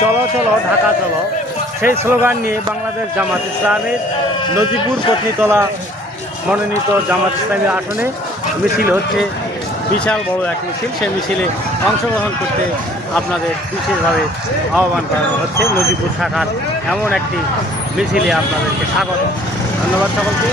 চলো চলো, ঢাকা চলো। সেই স্লোগান নিয়ে বাংলাদেশ জামাত ইসলামের নজিপুর পত্নীতলা মনোনীত জামাত ইসলামী আসনে মিছিল হচ্ছে। বিশাল বড় এক মিছিল। সেই মিছিলে অংশগ্রহণ করতে আপনাদের বিশেষভাবে আহ্বান করানো হচ্ছে। নজিপুর শাখার এমন একটি মিছিলে আপনাদেরকে স্বাগত। ধন্যবাদ সকলকে।